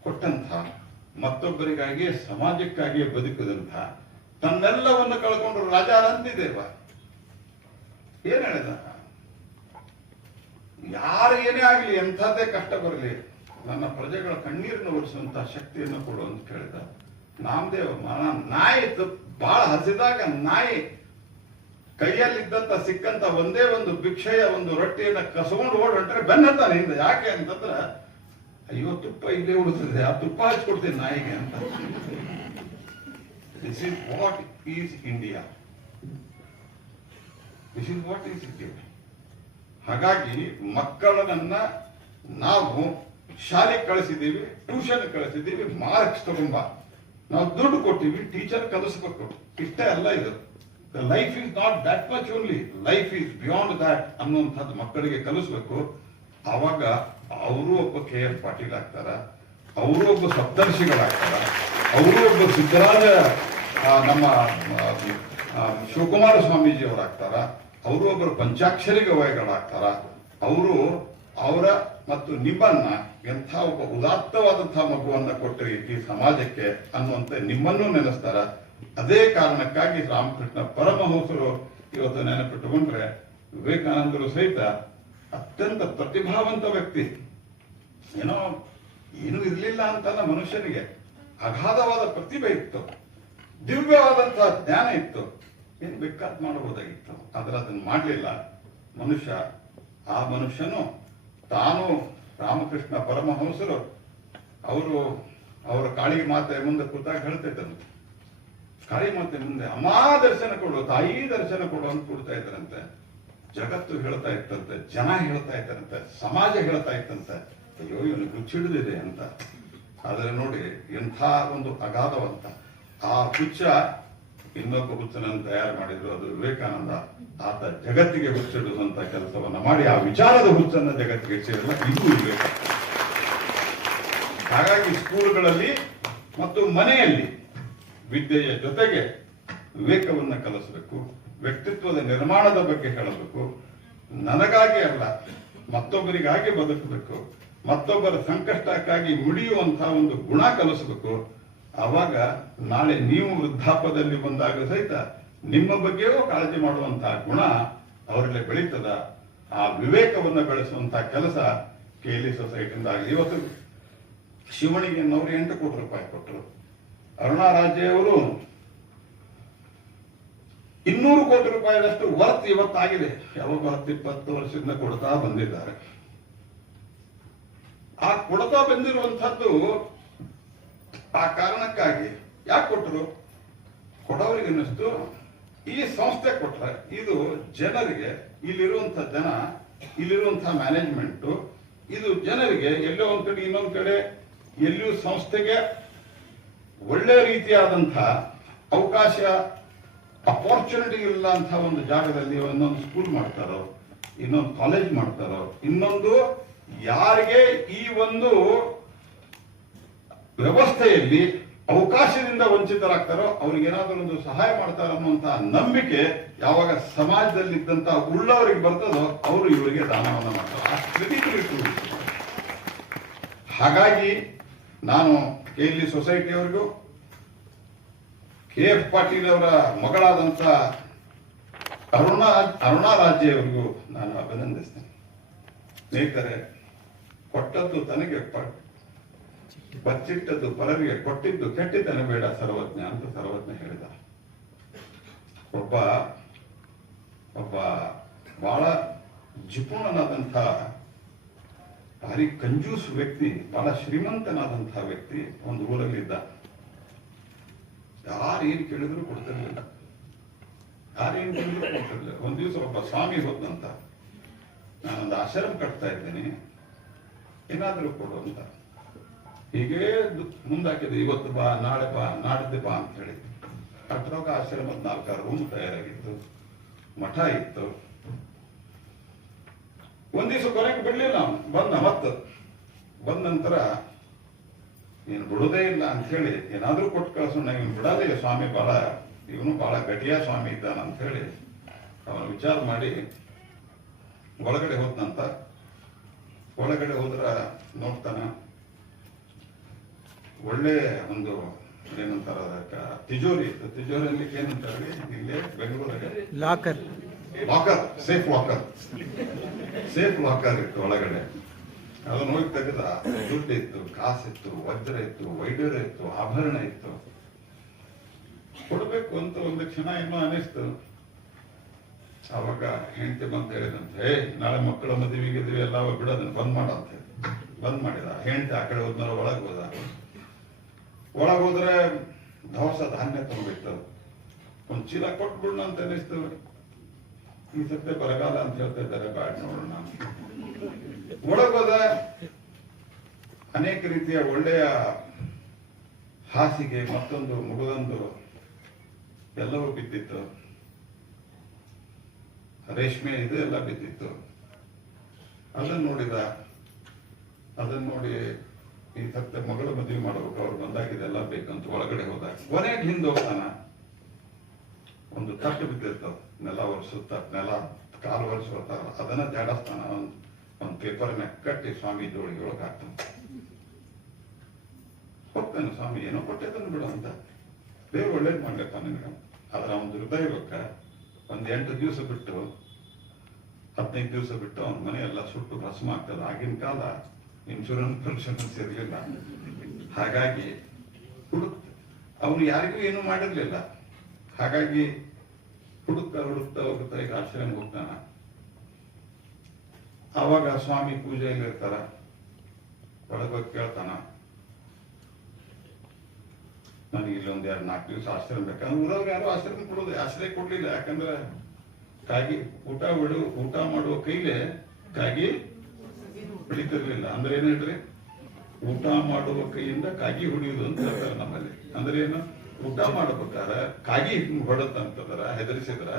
ಕೊಟ್ಟಂತ, ಮತ್ತೊಬ್ಬರಿಗಾಗಿಯೇ ಸಮಾಜಕ್ಕಾಗಿಯೇ ಬದುಕಿದಂತ, ತನ್ನೆಲ್ಲವನ್ನು ಕಳ್ಕೊಂಡ್ರು ರಾಜ ರಂತಿದೇವ ಏನ್ ಹೇಳಿದ, ಯಾರು ಏನೇ ಆಗಲಿ ಎಂಥದ್ದೇ ಕಷ್ಟ ಬರಲಿ ನನ್ನ ಪ್ರಜೆಗಳ ಕಣ್ಣೀರನ್ನು ಒರೆಸುವಂತ ಶಕ್ತಿಯನ್ನು ಕೊಡು ಅಂತ ಕೇಳಿದ. ನಾಮದೇವ್ ನಾಯಿ ಬಹಳ ಹಸಿದಾಗ ನಾಯಿ ಕೈಯಲ್ಲಿದ್ದಂತ ಸಿಕ್ಕಂತ ಒಂದೇ ಒಂದು ಭಿಕ್ಷೆಯ ಒಂದು ರೊಟ್ಟಿಯನ್ನ ಕಸಕೊಂಡು ಹೊಂಟ್ರೆ ಬೆನ್ನತ್ತಾನೆ ಹಿಂದೆ. ಯಾಕೆ ಅಂತಂದ್ರೆ ಅಯ್ಯೋ ತುಪ್ಪ ಇಲ್ಲೇ ಉಳಿತದೆ, ಆ ತುಪ್ಪ ಹಚ್ಕೊಡ್ತೀನಿ ನಾಯಿಗೆ ಅಂತ. This is what is India. This is what is India. ಹಾಗಾಗಿ ಮಕ್ಕಳನ್ನ ನಾವು ಶಾಲೆಗೆ ಕಳಿಸಿದ್ದೀವಿ, ಟ್ಯೂಷನ್ ಕಳಿಸಿದ್ದೀವಿ, ಮಾರ್ಕ್ಸ್ ತಗೊಂಬ. ನಾವು ದುಡ್ಡು ಕೊಟ್ಟಿವಿ, ಟೀಚರ್ ಕಲಿಸ್ಬೇಕು. ಇಷ್ಟೇ ಅಲ್ಲ ಇದು. Life is not that much only, life is beyond that ಅನ್ನುವಂಥದ್ದು ಮಕ್ಕಳಿಗೆ ಕಲಿಸ್ಬೇಕು. ಅವಾಗ ಅವರು ಒಬ್ಬ KF ಪಾಟೀಲ್ ಆಗ್ತಾರ, ಅವರು ಒಬ್ಬ ಸಪ್ತರ್ಷಿಗಳಾಗ್ತಾರ, ಅವರು ಒಬ್ಬ ಸಿದ್ದರಾಜ ನಮ್ಮ ಶಿವಕುಮಾರ ಸ್ವಾಮೀಜಿ ಅವರಾಗ್ತಾರ, ಅವರು ಒಬ್ಬರು ಪಂಚಾಕ್ಷರಿ ಗವಾಯಿಗಳಾಗ್ತಾರ. ಅವರು ಅವರ ಮತ್ತು ನಿಮ್ಮನ್ನ ಎಂಥ ಒಬ್ಬ ಉದಾತ್ತವಾದಂತಹ ಮಗುವನ್ನ ಕೊಟ್ಟರೆ ಈ ಸಮಾಜಕ್ಕೆ ಅನ್ನುವಂತೆ ನಿಮ್ಮನ್ನೂ ನೆನೆಸ್ತಾರ. ಅದೇ ಕಾರಣಕ್ಕಾಗಿ ರಾಮಕೃಷ್ಣ ಪರಮಹಂಸರು ಇವತ್ತು ನೆನಪಿಟ್ಟುಕೊಂಡ್ರೆ ವಿವೇಕಾನಂದರು ಸಹಿತ ಅತ್ಯಂತ ಪ್ರತಿಭಾವಂತ ವ್ಯಕ್ತಿ. ಏನೂ ಇರಲಿಲ್ಲ ಅಂತಲ್ಲ, ಮನುಷ್ಯನಿಗೆ ಅಗಾಧವಾದ ಪ್ರತಿಭೆ ಇತ್ತು, ದಿವ್ಯವಾದಂತಹ ಜ್ಞಾನ ಇತ್ತು, ಏನ್ ಬೇಕಾದ್ ಮಾಡಬಹುದಾಗಿತ್ತು. ಆದ್ರೆ ಅದನ್ನ ಮಾಡಲಿಲ್ಲ ಮನುಷ್ಯ. ಆ ಮನುಷ್ಯನು ತಾನು ರಾಮಕೃಷ್ಣ ಪರಮಹಂಸರು ಅವರು ಅವರ ಕಾಳಿಗೆ ಮಾತೆ ಮುಂದೆ ಕೂತಾಗ ಹೇಳ್ತಿದ್ದಂತೆ, ಕಾಳಿ ಮಾತೆ ಮುಂದೆ ಅಮ್ಮ ದರ್ಶನ ಕೊಡು, ತಾಯಿ ದರ್ಶನ ಕೊಡು ಅಂತ ಕೊಡ್ತಾ ಇದ್ರಂತೆ. ಜಗತ್ತು ಹೇಳ್ತಾ ಇತ್ತಂತೆ, ಜನ ಹೇಳ್ತಾ ಇದ್ದಾರಂತೆ, ಸಮಾಜ ಹೇಳ್ತಾ ಇತ್ತಂತೆ, ಅಯ್ಯೋ ಇವನು ಹುಚ್ಚಿಡಿದಿದೆ ಅಂತ. ಆದ್ರೆ ನೋಡಿ ಎಂಥ ಒಂದು ಅಗಾಧವಂತ ಆ ಹುಚ್ಚ ಇನ್ನೊಬ್ಬ ಹುಚ್ಚನನ್ನು ತಯಾರು ಮಾಡಿದ್ರು, ಅದು ವಿವೇಕಾನಂದ. ಆತ ಜಗತ್ತಿಗೆ ಹುಚ್ಚಿಡುವಂತ ಕೆಲಸವನ್ನ ಮಾಡಿ ಆ ವಿಚಾರದ ಹುಚ್ಚನ್ನ ಜಗತ್ತಿಗೆ ಸೇರಲ್ಲ, ಇದು ವಿವೇಕ. ಹಾಗಾಗಿ ಸ್ಕೂಲ್ಗಳಲ್ಲಿ ಮತ್ತು ಮನೆಯಲ್ಲಿ ವಿದ್ಯೆಯ ಜೊತೆಗೆ ವಿವೇಕವನ್ನ ಕಲಿಸಬೇಕು, ವ್ಯಕ್ತಿತ್ವದ ನಿರ್ಮಾಣದ ಬಗ್ಗೆ ಹೇಳಬೇಕು. ನನಗಾಗಿ ಅಲ್ಲ, ಮತ್ತೊಬ್ಬರಿಗಾಗಿ ಬದುಕಬೇಕು, ಮತ್ತೊಬ್ಬರ ಸಂಕಷ್ಟಕ್ಕಾಗಿ ಮಿಡಿಯುವಂತಹ ಒಂದು ಗುಣ ಕಲಿಸಬೇಕು. ಆವಾಗ ನಾಳೆ ನೀವು ವೃದ್ಧಾಪದಲ್ಲಿ ಬಂದಾಗ ಸಹಿತ ನಿಮ್ಮ ಬಗ್ಗೆಯೂ ಕಾಳಜಿ ಮಾಡುವಂತಹ ಗುಣ ಅವರಲ್ಲಿ ಬೆಳೀತದ. ಆ ವಿವೇಕವನ್ನು ಬೆಳೆಸುವಂತಹ ಕೆಲಸ KLE ಸೊಸೈಟಿಯಿಂದ ಆಗಲಿ. ಇವತ್ತು ಶಿವಣಿಗೆ 108 ಕೋಟಿ ರೂಪಾಯಿ ಕೊಟ್ಟರು. ಅರುಣಾ ರಾಜೆ ಅವರು 200 ಕೋಟಿ ರೂಪಾಯಿದಷ್ಟು ವರ್ತ್ ಇವತ್ತಾಗಿದೆ. ಯಾವಾಗ 10-20 ವರ್ಷದಿಂದ ಕೊಡ್ತಾ ಬಂದಿದ್ದಾರೆ. ಆ ಕೊಡ್ತಾ ಬಂದಿರುವಂತಹದ್ದು ಆ ಕಾರಣಕ್ಕಾಗಿ ಯಾಕೆ ಕೊಟ್ಟರು? ಕೊಡೋರಿಗೆ ಅನ್ನಿಸ್ತು ಈ ಸಂಸ್ಥೆ ಕೊಟ್ರೆ ಇದು ಜನರಿಗೆ, ಇಲ್ಲಿರುವಂತಹ ಜನ, ಇಲ್ಲಿರುವಂತಹ ಮ್ಯಾನೇಜ್ಮೆಂಟ್, ಇದು ಜನರಿಗೆ ಎಲ್ಲೋ ಒಂದ್ ಕಡೆ ಇನ್ನೊಂದ್ ಕಡೆ ಎಲ್ಲಿಯೂ ಸಂಸ್ಥೆಗೆ ಒಳ್ಳೆ ರೀತಿಯಾದಂತಹ ಅವಕಾಶ, ಅಪಾರ್ಚುನಿಟಿ ಇಲ್ಲ ಅಂತ ಒಂದು ಜಾಗದಲ್ಲಿ ಒಂದೊಂದು ಸ್ಕೂಲ್ ಮಾಡ್ತಾರೋ, ಇನ್ನೊಂದು ಕಾಲೇಜ್ ಮಾಡ್ತಾರೋ, ಇನ್ನೊಂದು ಯಾರಿಗೆ ಈ ಒಂದು ವ್ಯವಸ್ಥೆಯಲ್ಲಿ ಅವಕಾಶದಿಂದ ವಂಚಿತರಾಗ್ತಾರೋ ಅವ್ರಿಗೆ ಏನಾದರೂ ಒಂದು ಸಹಾಯ ಮಾಡ್ತಾರ ಅನ್ನುವಂತಹ ನಂಬಿಕೆ ಯಾವಾಗ ಸಮಾಜದಲ್ಲಿ ಇದ್ದಂತಹ ಉಳ್ಳವರಿಗೆ ಬರ್ತದೋ ಅವರು ಇವರಿಗೆ ದಾನವನ್ನು ಮಾಡ್ತಾರೆ. ಹಾಗಾಗಿ ನಾನು KLE ಸೊಸೈಟಿಯವರಿಗೂ KF ಪಾಟೀಲ್ ಅವರ ಮಗಳಾದಂತ ಅರುಣಾ ರಾಜೆ ಅವರಿಗೂ ನಾನು ಅಭಿನಂದಿಸ್ತೇನೆ. ಸ್ನೇಹಿತರೆ, ಕೊಟ್ಟದ್ದು ತನಗೆ ಬಚ್ಚಿಟ್ಟದ್ದು ಪರರಿಗೆ, ಕೊಟ್ಟಿದ್ದು ಕೆಟ್ಟಿದ್ದನೆ ಬೇಡ ಸರ್ವಜ್ಞ ಅಂತ ಸರ್ವಜ್ಞ ಹೇಳಿದ. ಒಬ್ಬ ಬಹಳ ಜಿಪುಣನಾದಂಥ, ಭಾರಿ ಕಂಜೂಸ್ ವ್ಯಕ್ತಿ, ಬಹಳ ಶ್ರೀಮಂತನಾದಂತಹ ವ್ಯಕ್ತಿ ಒಂದು ಊರಲ್ಲಿ ಇದ್ದ. ಯಾರು ಏನ್ ಕೇಳಿದ್ರು ಕೊಡ್ತಿರ್ಲಿಲ್ಲ, ಯಾರೇನು ಕೇಳಿದ್ರು ಕೊಡ್ತಿರ್ಲಿಲ್ಲ. ಒಂದ್ ದಿವಸ ಒಬ್ಬ ಸ್ವಾಮಿ ಹೋದಂತ, ನಾನೊಂದು ಆಶ್ರಮ ಕಟ್ತಾ ಇದ್ದೇನೆ, ಏನಾದ್ರೂ ಕೊಡು ಅಂತ. ಹೀಗೆ ಮುಂದಾಕಿದೆ, ಇವತ್ತು ಬಾ, ನಾಳೆ ಬಾ, ನಾಡಿದ್ದು ಬಾ ಅಂತ ಹೇಳಿ. ಕಟ್ಟದಾಗ ಆಶ್ರಮದ 4-6 ರೂಮ್ ತಯಾರಾಗಿತ್ತು, ಮಠ ಇತ್ತು. ಒಂದ್ ದಿವಸ ಕೊನೆಗೆ ಬಿಡ್ಲಿಲ್ಲ, ಬಂದ ನಂತರ ನೀನು ಬಿಡುವುದೇ ಇಲ್ಲ ಅಂತ ಹೇಳಿ ಏನಾದ್ರೂ ಕೊಟ್ಟು ಕಳ್ಸೋಣ, ಇವನು ಬಿಡೋದೇ ಸ್ವಾಮಿ, ಇವನು ಬಹಳ ಗಟ್ಟಿಯ ಸ್ವಾಮಿ ಇದ್ದಾನ ಅಂತ ಹೇಳಿ ಅವನು ವಿಚಾರ ಮಾಡಿ ಒಳಗಡೆ ಹೋದ್ನಂತ. ಒಳಗಡೆ ಹೋದ್ರ ನೋಡ್ತಾನ, ಒಳ್ಳೆ ಒಂದು ಏನಂತಾರ ತಿಜೋರಿ ಇತ್ತು. ತಿಜೋರಿ ಅನ್ಲಿಕ್ಕೆ ಏನಂತಾರೆ ಇಲ್ಲೇ ಬೆಂಗಳೂರಲ್ಲಿ ಸೇಫ್ ಲಾಕರ್ ಇತ್ತು ಒಳಗಡೆ. ಅದನ್ನ ಹೋಗಿ ತೆಗೆದ, ದುಡ್ಡಿತ್ತು, ಕಾಸಿತ್ತು, ವಜ್ರ ಇತ್ತು, ವೈಡೂರ್ಯ ಇತ್ತು, ಆಭರಣ ಇತ್ತು. ಕೊಡ್ಬೇಕು ಅಂತ ಒಂದು ಕ್ಷಣ ಏನೋ ಅನಿಸ್ತು. ಅವಾಗ ಹೆಂಡತಿ ಬಂತ ಹೇಳಿದಂತೆ, ನಾಳೆ ಮಕ್ಕಳ ಮದುವೆಗೆ ಎಲ್ಲ ಬಿಡೋದನ್ನ ಬಂದ್ ಮಾಡ ಅಂತ ಹೇಳಿ ಬಂದ್ ಮಾಡಿದ. ಹೆಂಡತಿ ಆ ಕಡೆ ಹೋದ್ಮೇಲೆ ಒಳಗ್ ಹೋದ್ರೆ ದವಸ ಧಾನ್ಯ ತಂದಿತ್ತು. ಒಂದ್ ಚೀಲ ಕೊಟ್ಬಿಡೋಣ ಅಂತ ಅನಿಸ್ತು. ಈ ಸತ್ಯ ಬರಗಾಲ ಅಂತ ಹೇಳ್ತಾ ಇದ್ದಾರೆ, ಬ್ಯಾಡ್ ನೋಡೋಣ. ಒಳಗೋದ ಅನೇಕ ರೀತಿಯ ಒಳ್ಳೆಯ ಹಾಸಿಗೆ, ಮತ್ತೊಂದು ಮುಗುದೊಂದು ಎಲ್ಲವೂ ಬಿದ್ದಿತ್ತು. ರೇಷ್ಮೆ ಇದು ಎಲ್ಲ ಬಿದ್ದಿತ್ತು. ಅದನ್ನ ನೋಡಿದ. ಅದನ್ನ ನೋಡಿ ಈ ಸತ್ಯ ಮಗಳ ಮದುವೆ ಮಾಡಬೇಕು, ಅವ್ರು ಬಂದಾಗ ಇದೆಲ್ಲ ಬೇಕಂತ ಒಳಗಡೆ ಹೋದ. ಕೊನೆಗೆ ಹಿಂದೆ ಹೋಗ್ತಾನ. ಒಂದು ತಟ್ಟು ಬಿದ್ದಿರ್ತದ, ನೆಲ ಒರೆಸುತ್ತ, ನೆಲ ಕಾಲು ಒರೆಸುತ್ತಾರ, ಅದನ್ನ ಜಾಡಸ್ತಾನ. ಒಂದು ಪೇಪರ್ನ ಕಟ್ಟಿ ಸ್ವಾಮಿ ಜೋಳಿಗೆ ಒಳಗೆ ಹಾಕ್ತಾನೆ. ಹೋಗ್ತಾನೆ, ಸ್ವಾಮಿ ಏನೋ ಕೊಟ್ಟಿದ್ದನ್ನು ಬಿಡು ಅಂತ. ದೇವ್ರು ಒಳ್ಳೇದು ಮಾಡ್ಲಪ್ಪ ನಿನಗೆ. ಆದ್ರೆ ಅವನ ಹೃದಯಕ್ಕ ಒಂದ್ 8 ದಿವಸ ಬಿಟ್ಟು 15 ದಿವಸ ಬಿಟ್ಟು ಅವನ ಮನೆ ಎಲ್ಲ ಸುಟ್ಟು ಭಸ್ಮ ಆಗ್ತದೆ. ಆಗಿನ ಕಾಲ ಇನ್ಶೂರೆನ್ಸ್ ಇರಲಿಲ್ಲ. ಹಾಗಾಗಿ ಅವನು ಯಾರಿಗೂ ಏನು ಮಾಡಿರ್ಲಿಲ್ಲ. ಹಾಗಾಗಿ ಹುಡುಕ್ತಾ ಹೋಗ್ತಾ ಈಗ ಆಶ್ರಮ ಹೋಗ್ತಾನ. ಅವಾಗ ಸ್ವಾಮಿ ಪೂಜೆಯಲ್ಲಿ ಇರ್ತಾರ. ಒಳಗೋಗಿ ಕೇಳ್ತಾನ, ನನಗೆ ಇಲ್ಲೊಂದ್ 2-4 ದಿವಸ ಆಶ್ರಮ ಬೇಕಂದ್ರೆ ಊರವ್ರು ಯಾರು ಆಶ್ರಯ ಕೊಡ್ಲಿಲ್ಲ. ಯಾಕಂದ್ರೆ ಕಾಗಿ ಊಟ ಮಾಡುವ ಕೈಲೇ ಕಾಗಿ ಹೊಡಿತಿರ್ಲಿಲ್ಲ. ಅಂದ್ರೆ ಏನ್ ಹೇಳ್ರಿ, ಊಟ ಮಾಡುವ ಕೈಯಿಂದ ಕಾಗಿ ಹೊಡಿಯುವುದು ಅಂತ ಹೇಳ್ತಾರೆ ನಮ್ಮಲ್ಲಿ. ಅಂದ್ರೆ ಏನು, ಊಟ ಮಾಡ್ಬೇಕಾದ್ರೆ ಕಾಗಿ ಹೊಡತ್ತಂತಂದ್ರ ಹೆದರಿಸಿದ್ರ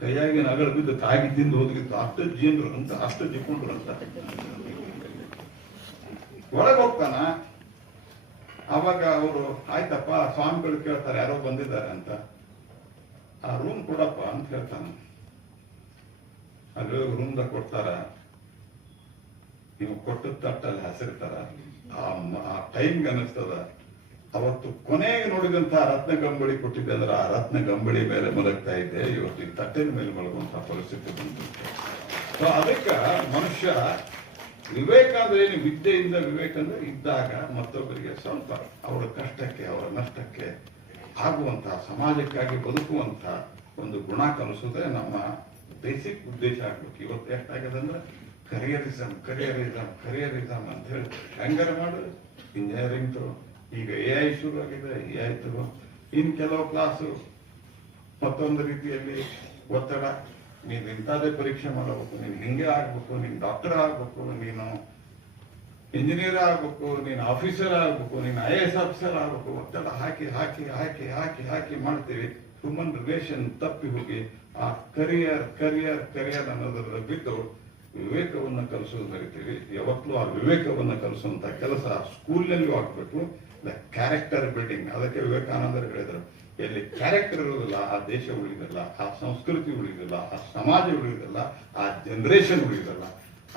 ಕೈಯಾಗಿ ನಗರ ಬಿದ್ದು ಕಾಗಿ ತಿಂದು ಹೋದ್ಗಿತ್ತು. ಅಷ್ಟು ಜೀನ್ರು ಅಂತ, ಅಷ್ಟು ಜಿಕ್ಕೊಂಡ್ರು ಅಂತ. ಒಳಗೆ ಹೋಗ್ತಾನ. ಅವಾಗ ಅವರು ಆಯ್ತಪ್ಪ, ಸ್ವಾಮಿಗಳು ಕೇಳ್ತಾರೆ ಯಾರೋ ಬಂದಿದ್ದಾರೆ ಅಂತ, ಆ ರೂಮ್ ಕೊಡಪ್ಪ ಅಂತ ಹೇಳ್ತಾನ. ಅಲ್ಲಿ ರೂಮ್ದಾಗ ಕೊಡ್ತಾರ. ನೀವು ಕೊಟ್ಟದ ತಟ್ಟಲ್ಲಿ ಹಸಿರ್ತಾರ. ಆ ಟೈಮ್ಗೆ ಅನಿಸ್ತದ, ಅವತ್ತು ಕೊನೆಗೆ ನೋಡಿದಂತ ರತ್ನ ಗಂಬಳಿ ಕೊಟ್ಟಿದ್ದೆ ಅಂದ್ರೆ ಆ ರತ್ನ ಗಂಬಳಿ ಮೇಲೆ ಮಲಗ್ತಾ ಇದ್ದೆ, ಇವತ್ತು ಈ ತಟ್ಟಿನ ಮೇಲೆ ಮಲಗುವಂತ ಪರಿಸ್ಥಿತಿ ಬಂತು. ಅದಕ್ಕ ಮನುಷ್ಯ ವಿವೇಕ ಅಂದ್ರೆ ಏನು, ವಿದ್ಯೆಯಿಂದ ವಿವೇಕ ಅಂದ್ರೆ ಇದ್ದಾಗ ಮತ್ತೊಬ್ಬರಿಗೆ ಸ್ವಲ್ಪ ಅವರ ಕಷ್ಟಕ್ಕೆ, ಅವರ ನಷ್ಟಕ್ಕೆ ಆಗುವಂತಹ, ಸಮಾಜಕ್ಕಾಗಿ ಬದುಕುವಂತ ಒಂದು ಗುಣ ಕಲಿಸೋದೇ ನಮ್ಮ ಬೇಸಿಕ್ ಉದ್ದೇಶ ಆಗ್ಬೇಕು. ಇವತ್ತು ಎಷ್ಟಾಗಿದೆ ಅಂದ್ರೆ ಕರಿಯರಿಸಮ್ ಅಂತ ಹೇಳಿ ಹೆಂಗಾರ ಮಾಡು, ಇಂಜಿನಿಯರಿಂಗ್ ತಗೋ, ಈಗ AI ಶುರು ಆಗಿದೆ, AI ತಗೋ, ಇನ್ ಕೆಲವು ಕ್ಲಾಸು ಮತ್ತೊಂದು ರೀತಿಯಲ್ಲಿ ಒತ್ತಡ, ನೀನು ಇಂಥದೇ ಪರೀಕ್ಷೆ ಮಾಡಬೇಕು, ನೀನು ಹಿಂಗೆ ಆಗ್ಬೇಕು, ನೀನು ಡಾಕ್ಟರ್ ಆಗ್ಬೇಕು, ನೀನು ಇಂಜಿನಿಯರ್ ಆಗ್ಬೇಕು, ನೀನು ಆಫೀಸರ್ ಆಗ್ಬೇಕು, ನೀನು IAS ಆಫೀಸರ್ ಆಗ್ಬೇಕು, ಒತ್ತಡ ಹಾಕಿ ಹಾಕಿ ಹಾಕಿ ಹಾಕಿ ಹಾಕಿ ಮಾಡ್ತೀವಿ. ಹ್ಯೂಮನ್ ರಿಲೇಷನ್ ತಪ್ಪಿ ಹೋಗಿ ಆ ಕರಿಯರ್ ಅನ್ನೋದ್ರ ಬಿಟ್ಟು ವಿವೇಕವನ್ನ ಕಲಿಸೋದು ಬರೀತೀವಿ. ಯಾವತ್ತೂ ಆ ವಿವೇಕವನ್ನ ಕಲಿಸುವಂತ ಕೆಲಸ ಸ್ಕೂಲ್ನಲ್ಲೂ ಆಗ್ಬೇಕು. ಕ್ಯಾರೆಕ್ಟರ್ ಬಿಲ್ಡಿಂಗ್, ಅದಕ್ಕೆ ವಿವೇಕಾನಂದರು ಹೇಳಿದರು, ಎಲ್ಲಿ ಕ್ಯಾರೆಕ್ಟರ್ ಇರೋದಿಲ್ಲ ಆ ದೇಶ ಉಳಿಯೋದಿಲ್ಲ, ಆ ಸಂಸ್ಕೃತಿ ಉಳಿಯೋದಿಲ್ಲ, ಆ ಸಮಾಜ ಉಳಿಯೋದಿಲ್ಲ, ಆ ಜನರೇಷನ್ ಉಳಿಯೋದಿಲ್ಲ.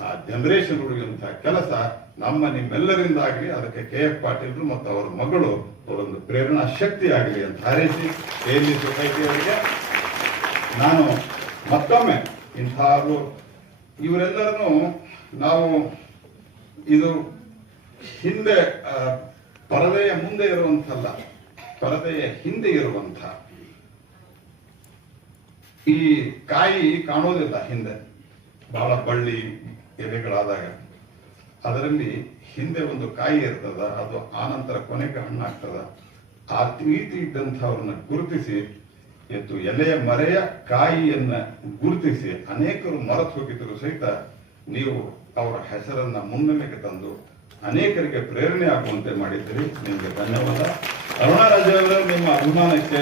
ಆ ಜನರೇಷನ್ ಉಳಿಯುವಂತಹ ಕೆಲಸ ನಿಮ್ಮೆಲ್ಲರಿಂದ ಆಗಲಿ. ಅದಕ್ಕೆ KF ಪಾಟೀಲ್ರು ಮತ್ತು ಅವರ ಮಗಳು ಅವರೊಂದು ಪ್ರೇರಣಾ ಶಕ್ತಿ ಆಗಲಿ ಅಂತ ಹಾರೈಸಿ KLE ಸೊಸೈಟಿಯವರಿಗೆ ನಾನು ಮತ್ತೊಮ್ಮೆ ಇಂಥವರು ಇವರೆಲ್ಲರನ್ನು ನಾವು ಇದು ಹಿಂದೆ ಪರದೆಯ ಮುಂದೆ ಇರುವಂತಲ್ಲ, ಪರದೆಯ ಹಿಂದೆ ಇರುವಂತ ಈ ಕಾಯಿ ಕಾಣೋದಿಲ್ಲ. ಹಿಂದೆ ಬಹಳ ಬಳ್ಳಿ ಎಲೆಗಳಾದಾಗ ಅದರಲ್ಲಿ ಹಿಂದೆ ಒಂದು ಕಾಯಿ ಇರ್ತದ, ಅದು ಆನಂತರ ಕೊನೆಗೆ ಹಣ್ಣಾಗ್ತದ. ಆ ರೀತಿ ಇದ್ದಂಥವ್ರನ್ನ ಗುರುತಿಸಿ ಎತ್ತು ಎಲೆಯ ಮರೆಯ ಕಾಯಿಯನ್ನ ಗುರುತಿಸಿ ಅನೇಕರು ಮರೆತು ಹೋಗಿದ್ರು ಸಹಿತ ನೀವು ಅವರ ಹೆಸರನ್ನ ಮುನ್ನೆಲೆಗೆ ತಂದು ಅನೇಕರಿಗೆ ಪ್ರೇರಣೆ ಆಗುವಂತೆ ಮಾಡಿದ್ದೀರಿ. ನಿಮಗೆ ಧನ್ಯವಾದ. ಅರುಣಾ ರಾಜ್ ಅವರ ನಿಮ್ಮ ಅಭಿಮಾನಕ್ಕೆ,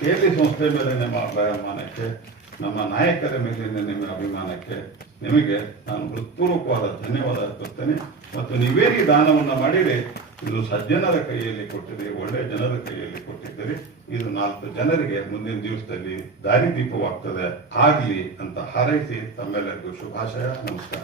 KLE ಸಂಸ್ಥೆ ಮೇಲೆ ನಿಮ್ಮ ಅಭಿಮಾನಕ್ಕೆ, ನಮ್ಮ ನಾಯಕರ ಮೇಲಿನ ನಿಮ್ಮ ಅಭಿಮಾನಕ್ಕೆ ನಿಮಗೆ ನಾನು ಹೃತ್ಪೂರ್ವಕವಾದ ಧನ್ಯವಾದ ಅರ್ಪಿಸ್ತೇನೆ. ಮತ್ತು ನೀವೇನು ದಾನವನ್ನ ಮಾಡಿರಿ, ಇದು ಸಜ್ಜನರ ಕೈಯಲ್ಲಿ ಕೊಟ್ಟಿರಿ, ಒಳ್ಳೆಯ ಜನರ ಕೈಯಲ್ಲಿ ಕೊಟ್ಟಿದ್ದೀರಿ. ಇದು 4 ಜನರಿಗೆ ಮುಂದಿನ ದಿವಸದಲ್ಲಿ ದಾರಿದೀಪವಾಗ್ತದೆ, ಆಗ್ಲಿ ಅಂತ ಹಾರೈಸಿ ತಮ್ಮೆಲ್ಲರಿಗೂ ಶುಭಾಶಯ. ನಮಸ್ಕಾರ.